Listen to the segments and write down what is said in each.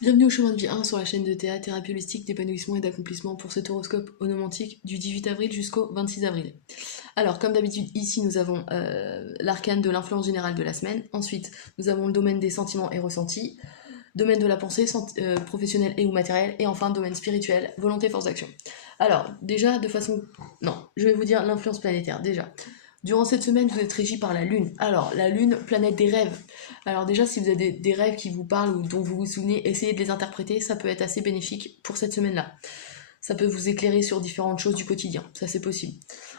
Bienvenue au chemin de vie 1 sur la chaîne de théâtre, thérapie holistique, d'épanouissement et d'accomplissement pour cet horoscope onomantique du 18 avril jusqu'au 26 avril. Alors, comme d'habitude, ici nous avons l'arcane de l'influence générale de la semaine. Ensuite, nous avons le domaine des sentiments et ressentis, domaine de la pensée, professionnelle et ou matérielle, et enfin domaine spirituel, volonté, force d'action. Alors, déjà, de façon... Non, je vais vous dire l'influence planétaire, déjà. Durant cette semaine, vous êtes régi par la Lune. Alors, la Lune, planète des rêves. Alors déjà, si vous avez des rêves qui vous parlent ou dont vous vous souvenez, essayez de les interpréter, ça peut être assez bénéfique pour cette semaine-là. Ça peut vous éclairer sur différentes choses du quotidien, ça c'est possible.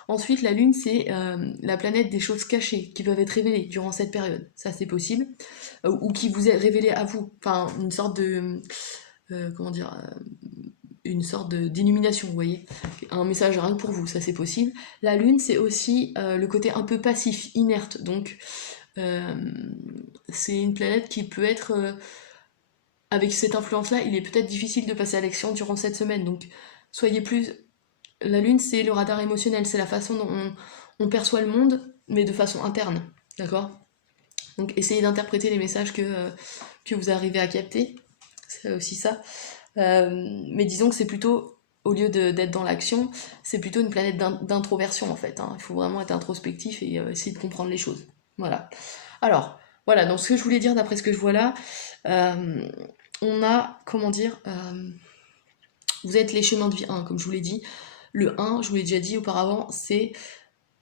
Ensuite, la Lune, c'est la planète des choses cachées qui peuvent être révélées durant cette période, ça c'est possible. Ou qui vous est révélée à vous, enfin une sorte de... comment dire une sorte d'illumination, vous voyez, un message rien que pour vous, ça c'est possible. La Lune, c'est aussi le côté un peu passif, inerte, donc euh, c'est une planète qui peut être, avec cette influence-là, il est peut-être difficile de passer à l'action durant cette semaine, donc soyez plus... La Lune, c'est le radar émotionnel, c'est la façon dont on perçoit le monde, mais de façon interne, d'accord. Donc essayez d'interpréter les messages que vous arrivez à capter, c'est aussi ça. Mais disons que c'est plutôt, au lieu d'être dans l'action, c'est plutôt une planète d'introversion en fait, hein. Il faut vraiment être introspectif et essayer de comprendre les choses. Voilà. Alors, voilà, donc ce que je voulais dire d'après ce que je vois là, euh, on a, comment dire, vous êtes les chemins de vie 1, comme je vous l'ai dit. Le 1, je vous l'ai déjà dit auparavant, c'est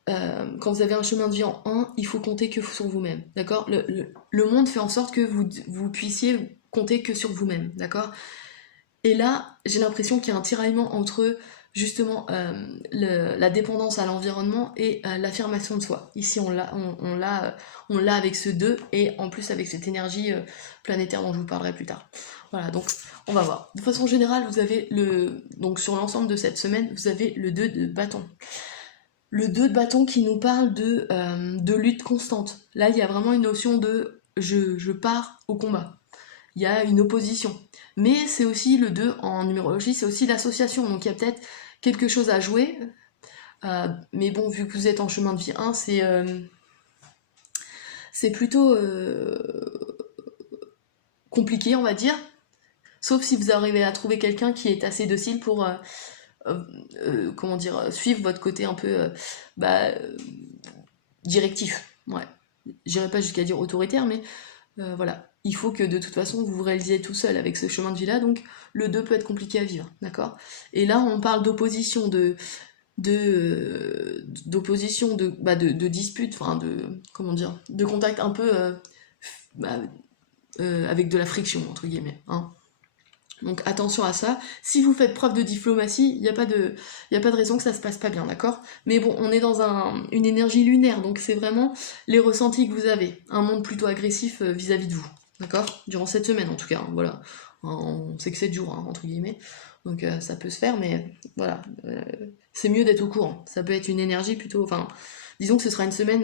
quand vous avez un chemin de vie en 1, il faut compter que sur vous-même, d'accord. Le monde fait en sorte que vous puissiez compter que sur vous-même, d'accord. Et là, j'ai l'impression qu'il y a un tiraillement entre justement la dépendance à l'environnement et l'affirmation de soi. Ici, on l'a avec ce 2 et en plus avec cette énergie planétaire dont je vous parlerai plus tard. Voilà, donc on va voir. De façon générale, vous avez donc sur l'ensemble de cette semaine, vous avez le 2 de bâton. Le 2 de bâton qui nous parle de lutte constante. Là, il y a vraiment une notion de je pars au combat. Il y a une opposition. Mais c'est aussi le 2 en numérologie, c'est aussi l'association. Donc il y a peut-être quelque chose à jouer. Mais bon, vu que vous êtes en chemin de vie 1, c'est plutôt compliqué, on va dire. Sauf si vous arrivez à trouver quelqu'un qui est assez docile pour euh, comment dire, suivre votre côté un peu bah, directif. Ouais. J'irai pas jusqu'à dire autoritaire, mais voilà. Il faut que de toute façon vous vous réalisiez tout seul avec ce chemin de vie là, donc le 2 peut être compliqué à vivre, d'accord. Et là on parle d'opposition, d'opposition, de dispute, enfin de comment dire, de contact un peu bah, avec de la friction entre guillemets, hein. Donc attention à ça. Si vous faites preuve de diplomatie, y a pas de raison que ça se passe pas bien, d'accord. Mais bon, on est dans une énergie lunaire, donc c'est vraiment les ressentis que vous avez. Un monde plutôt agressif vis-à-vis de vous, d'accord. Durant cette semaine en tout cas, hein, voilà. On sait que 7 jours, hein, entre guillemets. Donc ça peut se faire, mais voilà. C'est mieux d'être au courant. Ça peut être une énergie plutôt... Enfin, disons que ce sera une semaine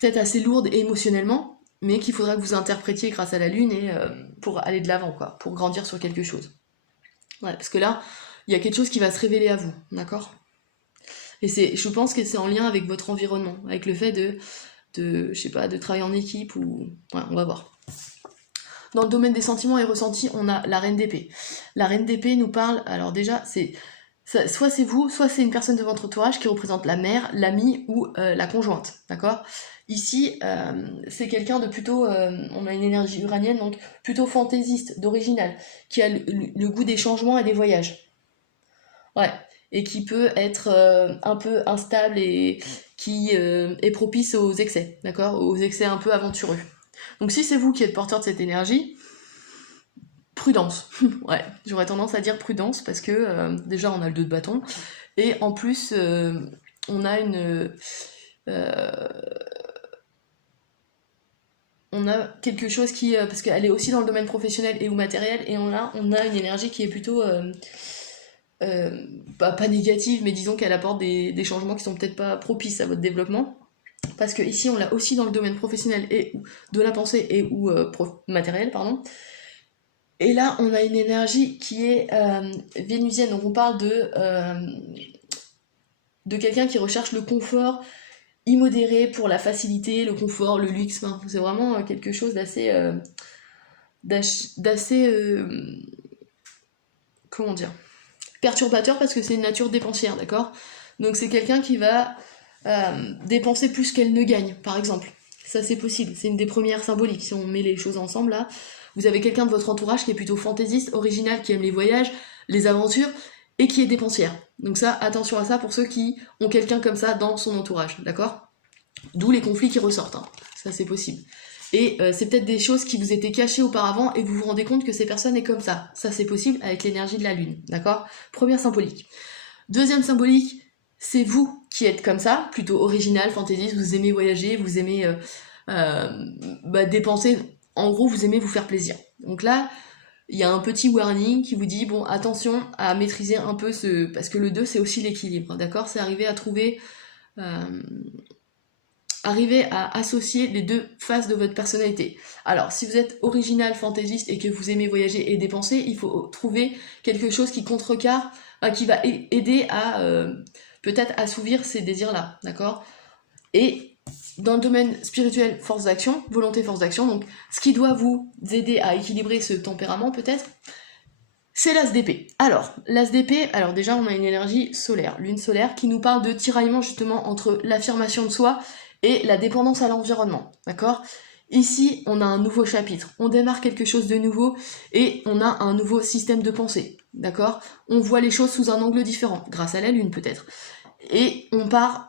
peut-être assez lourde émotionnellement, mais qu'il faudra que vous interprétiez grâce à la lune et pour aller de l'avant, quoi, pour grandir sur quelque chose. Ouais, parce que là, il y a quelque chose qui va se révéler à vous, d'accord. Et je pense que c'est en lien avec votre environnement, avec le fait je sais pas, de travailler en équipe ou, ouais, on va voir. Dans le domaine des sentiments et ressentis, on a la reine d'épée. La reine d'épée nous parle, alors déjà, soit c'est vous, soit c'est une personne de votre entourage qui représente la mère, l'amie ou la conjointe, d'accord. Ici, c'est quelqu'un de plutôt, on a une énergie uranienne, donc plutôt fantaisiste, d'original, qui a le goût des changements et des voyages. Ouais, et qui peut être un peu instable et qui est propice aux excès, d'accord, aux excès un peu aventureux. Donc si c'est vous qui êtes porteur de cette énergie, prudence. Ouais, j'aurais tendance à dire prudence parce que déjà on a le 2 de bâton et en plus on a euh, on a quelque chose qui parce qu'elle est aussi dans le domaine professionnel et ou matériel et on a une énergie qui est plutôt pas négative mais disons qu'elle apporte des changements qui sont peut-être pas propices à votre développement parce que ici on l'a aussi dans le domaine professionnel et ou de la pensée et ou matériel pardon. Et là, on a une énergie qui est vénusienne. Donc on parle de quelqu'un qui recherche le confort immodéré pour la facilité, le confort, le luxe. Enfin, c'est vraiment quelque chose d'assez comment dire, perturbateur parce que c'est une nature dépensière, d'accord? Donc c'est quelqu'un qui va dépenser plus qu'elle ne gagne, par exemple. Ça c'est possible, c'est une des premières symboliques. Si on met les choses ensemble là, vous avez quelqu'un de votre entourage qui est plutôt fantaisiste, original, qui aime les voyages, les aventures, et qui est dépensière. Donc ça, attention à ça pour ceux qui ont quelqu'un comme ça dans son entourage, d'accord? D'où les conflits qui ressortent, hein. Ça c'est possible. Et c'est peut-être des choses qui vous étaient cachées auparavant et vous vous rendez compte que ces personnes est comme ça. Ça c'est possible avec l'énergie de la lune, d'accord? Première symbolique. Deuxième symbolique, c'est vous qui êtes comme ça, plutôt original, fantaisiste, vous aimez voyager, vous aimez dépenser, en gros vous aimez vous faire plaisir. Donc là, il y a un petit warning qui vous dit, bon, attention à maîtriser un peu parce que le 2 c'est aussi l'équilibre, d'accord? C'est arriver à trouver... arriver à associer les deux faces de votre personnalité. Alors, si vous êtes original, fantaisiste et que vous aimez voyager et dépenser, il faut trouver quelque chose qui contrecarre, qui va aider à peut-être assouvir ces désirs-là, d'accord? Et dans le domaine spirituel, force d'action, volonté, force d'action, donc ce qui doit vous aider à équilibrer ce tempérament peut-être, c'est l'as d'épée. Alors, l'as d'épée, alors déjà on a une énergie solaire, lune solaire, qui nous parle de tiraillement justement entre l'affirmation de soi et la dépendance à l'environnement, d'accord? Ici, on a un nouveau chapitre, on démarre quelque chose de nouveau et on a un nouveau système de pensée, d'accord? On voit les choses sous un angle différent, grâce à la lune peut-être. Et on part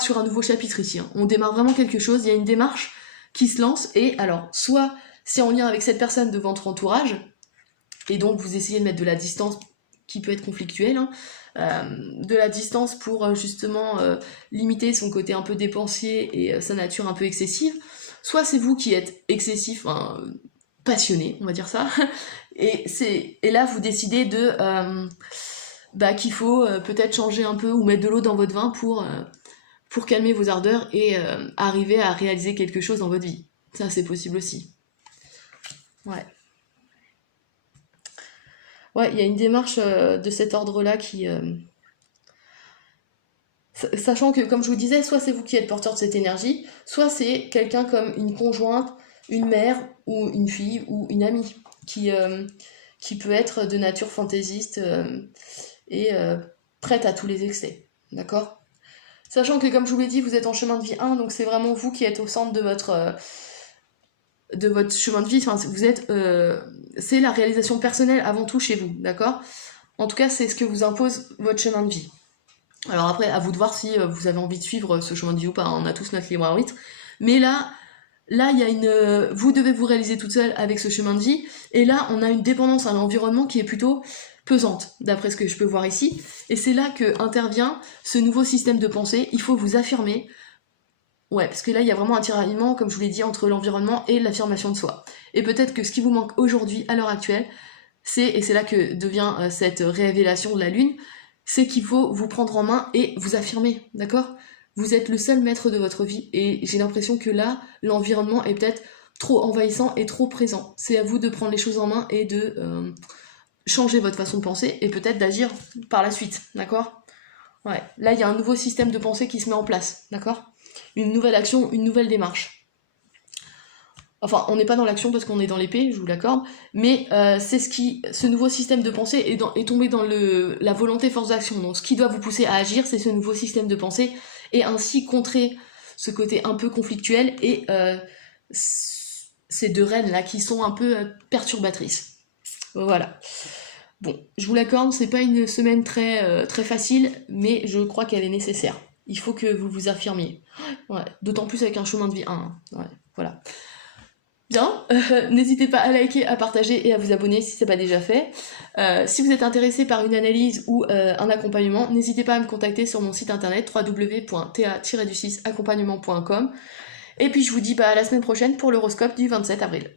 sur un nouveau chapitre ici, hein. On démarre vraiment quelque chose, il y a une démarche qui se lance et alors, soit c'est en lien avec cette personne de votre entourage, et donc vous essayez de mettre de la distance qui peut être conflictuelle, hein, de la distance pour justement limiter son côté un peu dépensier et sa nature un peu excessive, soit c'est vous qui êtes excessif, passionné, on va dire ça, et là vous décidez de qu'il faut peut-être changer un peu ou mettre de l'eau dans votre vin pour calmer vos ardeurs et arriver à réaliser quelque chose dans votre vie. Ça c'est possible aussi. Ouais. Ouais, il y a une démarche de cet ordre-là qui... Sachant que, comme je vous disais, soit c'est vous qui êtes porteur de cette énergie, soit c'est quelqu'un comme une conjointe, une mère, ou une fille, ou une amie, qui peut être de nature fantaisiste et prête à tous les excès. D'accord? Sachant que, comme je vous l'ai dit, vous êtes en chemin de vie 1, donc c'est vraiment vous qui êtes au centre de votre chemin de vie, enfin, vous êtes, c'est la réalisation personnelle avant tout chez vous, d'accord? En tout cas, c'est ce que vous impose votre chemin de vie. Alors après, à vous de voir si vous avez envie de suivre ce chemin de vie ou pas, on a tous notre libre arbitre, mais là, il y a une... vous devez vous réaliser toute seule avec ce chemin de vie, et là, on a une dépendance à l'environnement qui est plutôt pesante, d'après ce que je peux voir ici, et c'est là que intervient ce nouveau système de pensée, il faut vous affirmer. Ouais, parce que là, il y a vraiment un tiraillement, comme je vous l'ai dit, entre l'environnement et l'affirmation de soi. Et peut-être que ce qui vous manque aujourd'hui, à l'heure actuelle, et c'est là que devient cette révélation de la Lune, c'est qu'il faut vous prendre en main et vous affirmer, d'accord? Vous êtes le seul maître de votre vie, et j'ai l'impression que là, l'environnement est peut-être trop envahissant et trop présent. C'est à vous de prendre les choses en main et de changer votre façon de penser, et peut-être d'agir par la suite, d'accord? Ouais, là, il y a un nouveau système de pensée qui se met en place, d'accord? Une nouvelle action, une nouvelle démarche. Enfin, on n'est pas dans l'action parce qu'on est dans l'épée, je vous l'accorde, mais c'est ce nouveau système de pensée est tombé dans la volonté force d'action. Donc ce qui doit vous pousser à agir, c'est ce nouveau système de pensée, et ainsi contrer ce côté un peu conflictuel et ces deux reines-là qui sont un peu perturbatrices. Voilà. Bon, je vous l'accorde, c'est pas une semaine très facile, mais je crois qu'elle est nécessaire. Il faut que vous vous affirmiez. Ouais, d'autant plus avec un chemin de vie 1. Hein. Ouais, voilà. Bien, n'hésitez pas à liker, à partager et à vous abonner si ce n'est pas déjà fait. Si vous êtes intéressé par une analyse ou un accompagnement, n'hésitez pas à me contacter sur mon site internet www.ta-accompagnement.com. Et puis je vous dis à la semaine prochaine pour l'horoscope du 27 avril.